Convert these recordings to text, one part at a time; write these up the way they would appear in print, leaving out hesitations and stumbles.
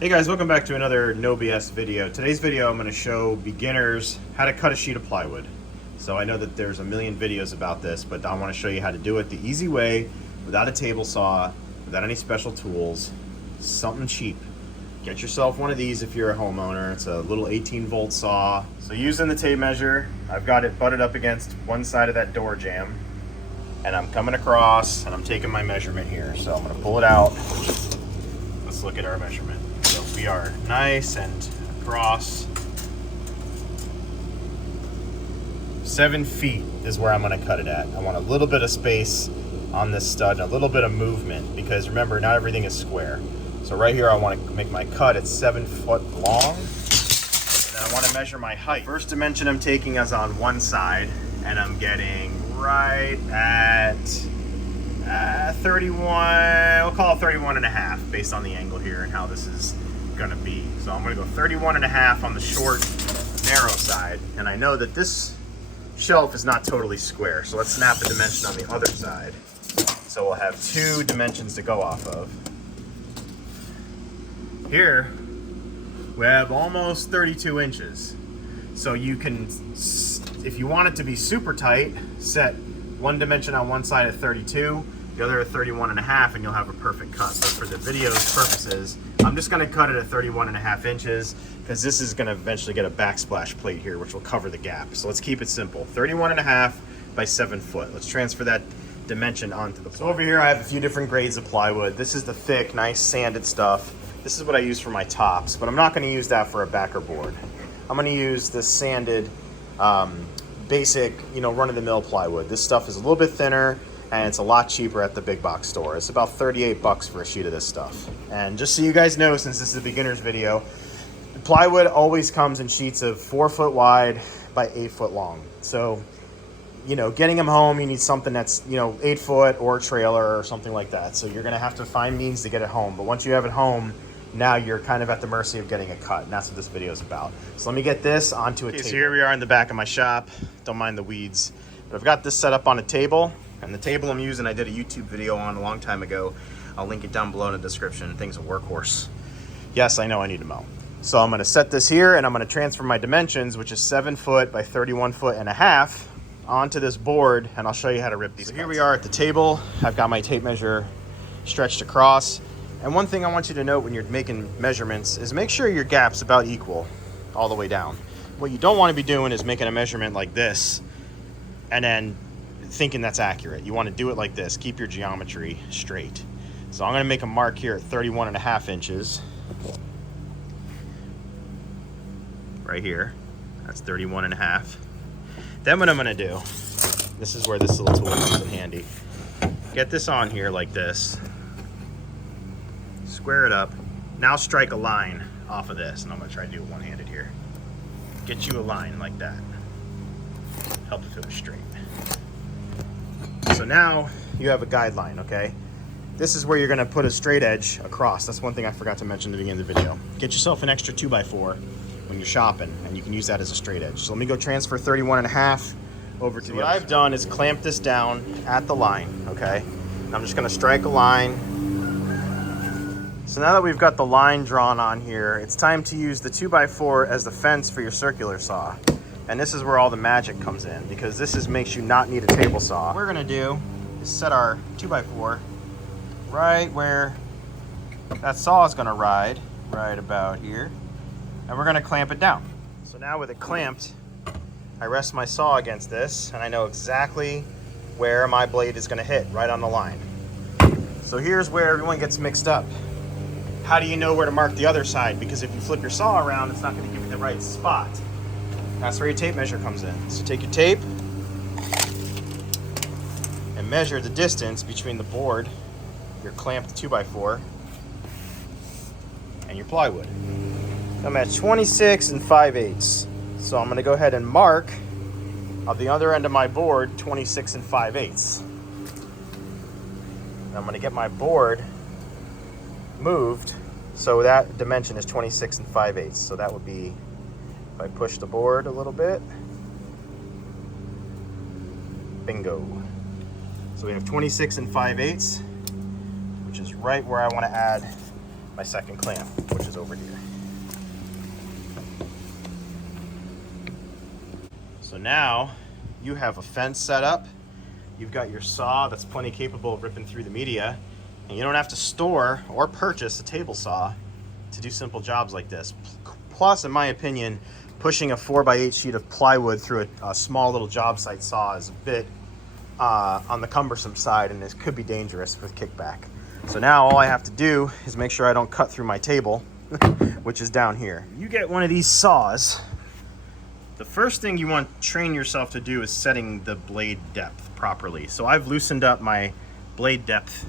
Hey guys, welcome back to another No BS video. Today's video I'm going to show beginners how to cut a sheet of plywood. So I know that there's a million videos about this, but I want to show you how to do it the easy way, without a table saw, without any special tools, something cheap. Get yourself one of these if you're a homeowner. It's a little 18-volt saw. So using the tape measure, I've got it butted up against one side of that door jamb, and I'm coming across and I'm taking my measurement here. So I'm going to pull it out. Let's look at our measurement. So we are nice and across. 7 feet is where I'm going to cut it at. I want a little bit of space on this stud and a little bit of movement, because remember, not everything is square. So right here I want to make my cut at 7 foot long, and then I want to measure my height. First dimension I'm taking is on one side, and I'm getting right at 31, we'll call it 31 and a half based on the angle here and how this is gonna be. So I'm gonna go 31 and a half on the short, narrow side. And I know that this shelf is not totally square. So let's snap a dimension on the other side. So we'll have 2 dimensions to go off of. Here, we have almost 32 inches. So you can, if you want it to be super tight, set one dimension on one side at 32, the other at 31 and a half, and you'll have a perfect cut. But for the video's purposes, I'm just gonna cut it at 31 and a half inches, because this is gonna eventually get a backsplash plate here, which will cover the gap. So let's keep it simple. 31 and a half by 7 foot. Let's transfer that dimension onto the plywood. So over here I have a few different grades of plywood. This is the thick, nice sanded stuff. This is what I use for my tops, but I'm not gonna use that for a backer board. I'm gonna use this sanded, basic, run-of-the-mill plywood. This stuff is a little bit thinner, and it's a lot cheaper at the big box store. It's about 38 bucks for a sheet of this stuff. And just so you guys know, since this is a beginner's video, plywood always comes in sheets of 4 foot wide by 8 foot long. So, getting them home, you need something that's, 8 foot or a trailer or something like that. So you're gonna have to find means to get it home. But once you have it home, now you're kind of at the mercy of getting a cut, and that's what this video is about. So let me get this onto a table. So here we are in the back of my shop. Don't mind the weeds. But I've got this set up on a table, and the table I'm using I did a YouTube video on a long time ago. I'll link it down below in the description. Thing's a workhorse. Yes, I know I need to mow. So I'm gonna set this here, and I'm gonna transfer my dimensions, which is 7 foot by 31 foot and a half, onto this board, and I'll show you how to rip these cuts. Here we are at the table. I've got my tape measure stretched across. And one thing I want you to note when you're making measurements is make sure your gap's about equal all the way down. What you don't want to be doing is making a measurement like this and then thinking that's accurate. You want to do it like this. Keep your geometry straight. So I'm going to make a mark here at 31 and a half inches. Right here. That's 31 and a half. Then what I'm going to do, this is where this little tool comes in handy. Get this on here like this. Square it up. Now strike a line off of this, and I'm going to try to do it one-handed here. Get you a line like that. Help if it was straight. So now you have a guideline, okay? This is where you're going to put a straight edge across. That's one thing I forgot to mention at the beginning of the video. Get yourself an extra 2x4 when you're shopping, and you can use that as a straight edge. So let me go transfer 31 and a half over to the other side. What I've done is clamp this down at the line, okay? And I'm just going to strike a line. So now that we've got the line drawn on here, it's time to use the 2x4 as the fence for your circular saw. And this is where all the magic comes in, because this makes you not need a table saw. What we're gonna do is set our 2x4 right where that saw is gonna ride, right about here. And we're gonna clamp it down. So now with it clamped, I rest my saw against this, and I know exactly where my blade is gonna hit, right on the line. So here's where everyone gets mixed up. How do you know where to mark the other side? Because if you flip your saw around, it's not going to give you the right spot. That's where your tape measure comes in. So take your tape and measure the distance between the board, your clamped 2x4, and your plywood. I'm at 26 5/8. So I'm going to go ahead and mark on the other end of my board 26 5/8. And I'm going to get my board moved so that dimension is 26 5/8. So that would be, if I push the board a little bit, bingo. So we have 26 5/8, which is right where I want to add my second clamp, which is over here. So now you have a fence set up, you've got your saw that's plenty capable of ripping through the media, and you don't have to store or purchase a table saw to do simple jobs like this. Plus, in my opinion, pushing a 4x8 sheet of plywood through a small little job site saw is a bit on the cumbersome side, and it could be dangerous with kickback. So now all I have to do is make sure I don't cut through my table, which is down here. You get one of these saws, the first thing you want to train yourself to do is setting the blade depth properly. So I've loosened up my blade depth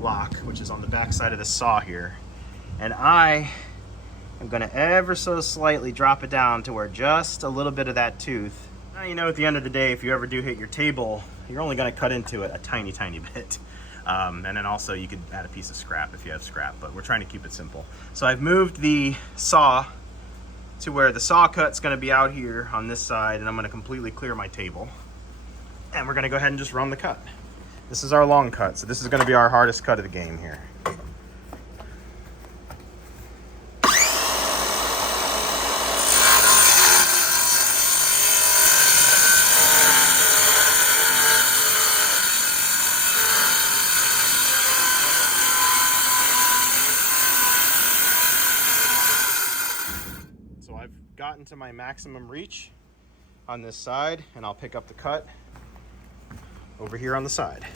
lock, which is on the back side of the saw here, and I am going to ever so slightly drop it down to where just a little bit of that tooth. Now, you know, at the end of the day, if you ever do hit your table, you're only going to cut into it a tiny bit. And then also you could add a piece of scrap if you have scrap, but we're trying to keep it simple. So I've moved the saw to where the saw cut's going to be out here on this side, and I'm going to completely clear my table. And we're going to go ahead and just run the cut. This is our long cut, so this is going to be our hardest cut of the game here. Gotten to my maximum reach on this side, and I'll pick up the cut over here on the side.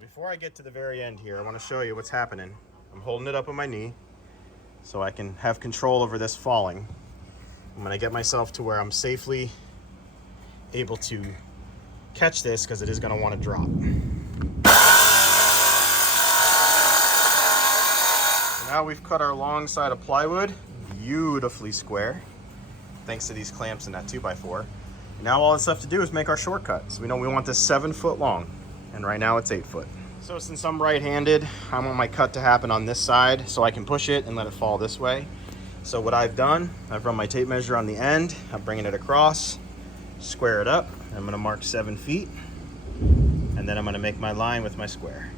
Before I get to the very end here, I want to show you what's happening. I'm holding it up on my knee so I can have control over this falling. I'm going to get myself to where I'm safely able to catch this, because it is going to want to drop. So now we've cut our long side of plywood beautifully square, thanks to these clamps and that 2x4. Now all that's left to do is make our shortcut. So we know we want this 7 foot long, and right now it's 8 foot. So since I'm right-handed, I want my cut to happen on this side so I can push it and let it fall this way. So what I've done, I've run my tape measure on the end, I'm bringing it across, square it up, I'm gonna mark 7 feet, and then I'm gonna make my line with my square.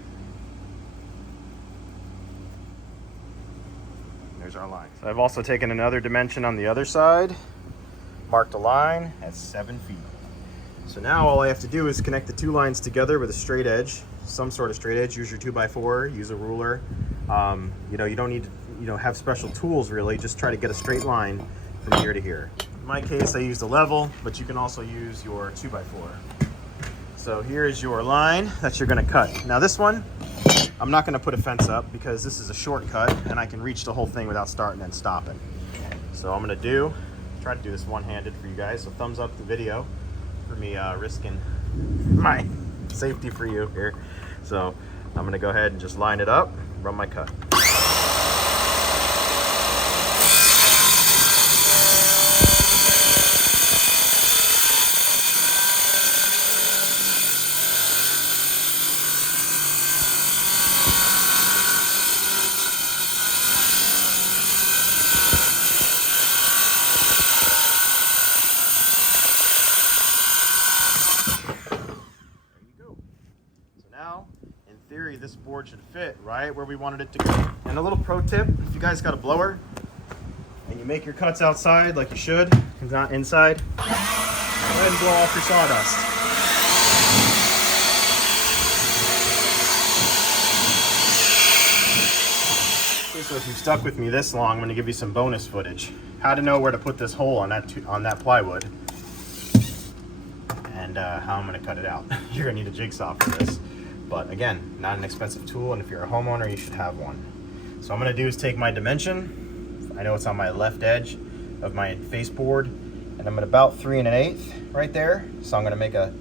There's our line. So I've also taken another dimension on the other side, marked a line at 7 feet. So now all I have to do is connect the two lines together with a straight edge, some sort of straight edge. Use your 2x4, use a ruler. You know, you don't need to have special tools really, just try to get a straight line from here to here. In my case, I used a level, but you can also use your 2x4. So here is your line that you're gonna cut. Now this one, I'm not gonna put a fence up because this is a shortcut and I can reach the whole thing without starting and stopping. So I'm gonna try to do this one-handed for you guys, so thumbs up the video for me risking my safety for you here. So I'm gonna go ahead and just line it up, run my cut. This board should fit right where we wanted it to go. And a little pro tip, if you guys got a blower and you make your cuts outside like you should, not inside, go ahead and blow off your sawdust. Okay, so if you've stuck with me this long, I'm going to give you some bonus footage. How to know where to put this hole on that plywood, and how I'm going to cut it out. You're going to need a jigsaw for this. But again, not an expensive tool, and if you're a homeowner, you should have one. So what I'm gonna do is take my dimension. I know it's on my left edge of my face board, and I'm at about 3 1/8 right there. So I'm gonna make a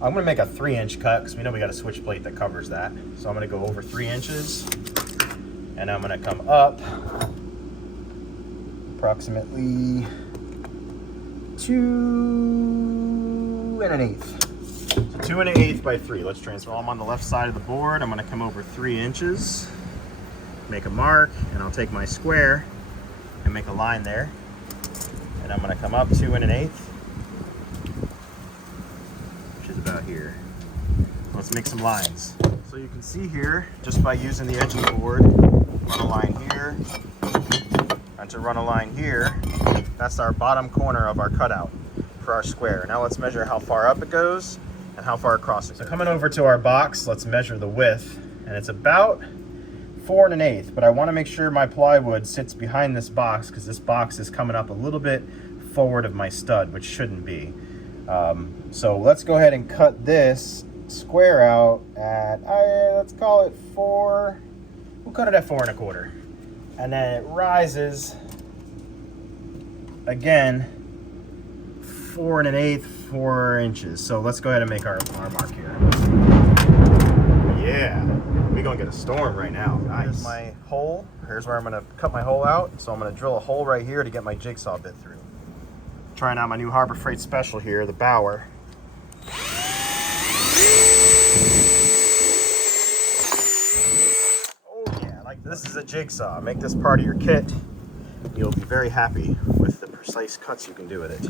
3-inch cut, because we know we got a switch plate that covers that. So I'm gonna go over 3 inches, and I'm gonna come up approximately 2 1/8. So 2 1/8 by 3. Let's transfer. I'm on the left side of the board. I'm going to come over 3 inches, make a mark, and I'll take my square and make a line there. And I'm going to come up 2 1/8, which is about here. Let's make some lines. So you can see here, just by using the edge of the board, run a line here, and to run a line here, that's our bottom corner of our cutout for our square. Now let's measure how far up it goes and how far across it goes. So coming over to our box, let's measure the width, and it's about 4 1/8, but I want to make sure my plywood sits behind this box because this box is coming up a little bit forward of my stud, which shouldn't be. So let's go ahead and cut this square out at, let's call it 4, we'll cut it at 4 1/4. And then it rises again 4 1/8, 4 inches. So let's go ahead and make our mark here. Yeah, we're gonna get a storm right now. Nice. Here's my hole. Here's where I'm gonna cut my hole out. So I'm gonna drill a hole right here to get my jigsaw bit through. Trying out my new Harbor Freight special here, the Bower. Oh yeah, like this is a jigsaw. Make this part of your kit. You'll be very happy with the precise cuts you can do with it.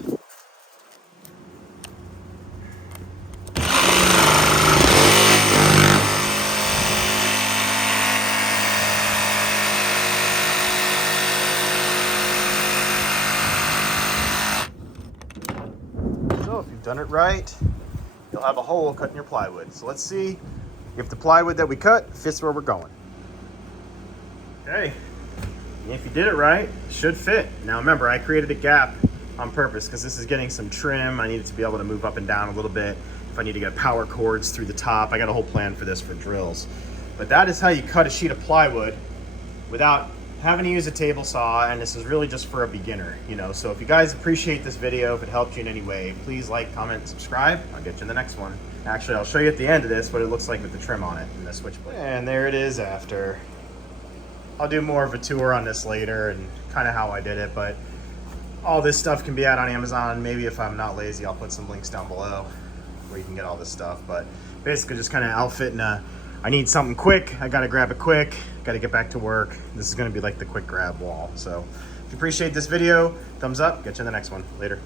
So if you've done it right, you'll have a hole cut in your plywood. So let's see if the plywood that we cut fits where we're going. Okay, if you did it right, it should fit. Now remember, I created a gap on purpose because this is getting some trim. I need it to be able to move up and down a little bit. If I need to get power cords through the top, I got a whole plan for this for drills. But that is how you cut a sheet of plywood without having to use a table saw, and this is really just for a beginner, you know. So if you guys appreciate this video, if it helped you in any way, please like, comment, and subscribe. I'll get you in the next one. Actually, I'll show you at the end of this what it looks like with the trim on it and the switchblade. And there it is after. I'll do more of a tour on this later and kind of how I did it, but all this stuff can be out on Amazon. Maybe if I'm not lazy, I'll put some links down below where you can get all this stuff. But basically just kind of outfitting I need something quick. I gotta grab it quick. Gotta get back to work. This is gonna be like the quick grab wall. So if you appreciate this video, thumbs up, get you in the next one. Later.